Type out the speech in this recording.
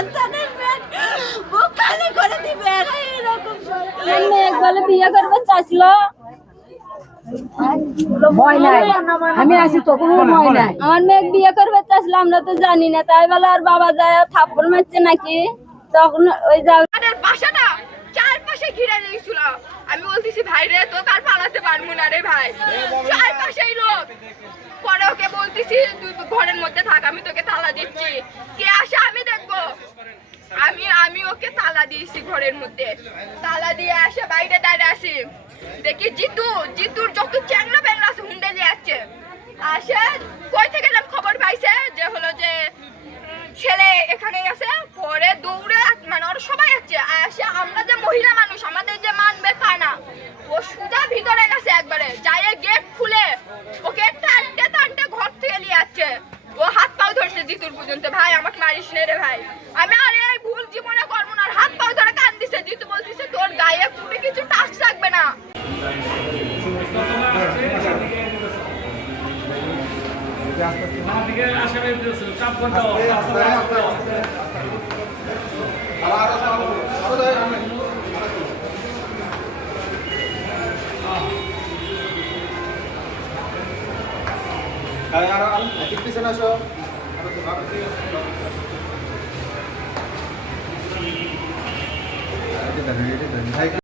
সন্তানের পেট বুক খালি করে দিবে এরকম মেয়ে বলে বিয়ে করবে চাইছিল ভয় নাই, আমি আছি তো, কোনো ভয় নাই। আমার মেয়ে বিয়ে করবে চাইছিল, আমরা তো জানি না, তাই বলে আর বাবা যায় থাপ্পড় মারছে নাকি, তখন ওই আমাদের বাসাটা চারপাশে ঘিরে দিয়েছিল। আমি বলতেছি ভাই রে তো কার পালাতে পারবো না রে ভাই, চারপাশেই লোক। পরে ওকে বলতেছি তুই ঘরের মধ্যে থাক, আমি তোকে তালা দিচ্ছি, কে আসে আমি দেখবো। আমি ওকে তালা দিয়েছি ঘরের মধ্যে, তালা দিয়ে আসে বাইরে দাঁড়িয়ে আসি, দেখি জিতুর যত চ্যাংলা ব্যাংলা আছে হুন্ডে দিয়ে যাচ্ছে। আসে কই থেকে যেন খবর পাইছে যে হলো যে ছেলে এখানেই আছে। পরে দৌড়ে মানে ওরা সবাই আছে, আসে আমরা যে মহিলা মানুষ আমাদের যে মানবে তা না, ও সুদা ভিতরে গেছে একবারে, যাই গেট খুলে ওকে টানতে টানতে ঘর থেকে নিয়ে যাচ্ছে। ও হাত পাও ধরছে জিতুর পর্যন্ত, ভাই আমাকে মারিস নে রে ভাই। আমি আরে এই ভুল জীবনে করবো না, হাত পাও ধরে কান দিছে। জিতু বলতেছে তোর গায়ে কোনো কিছু টাচ থাকবে না। Kita dari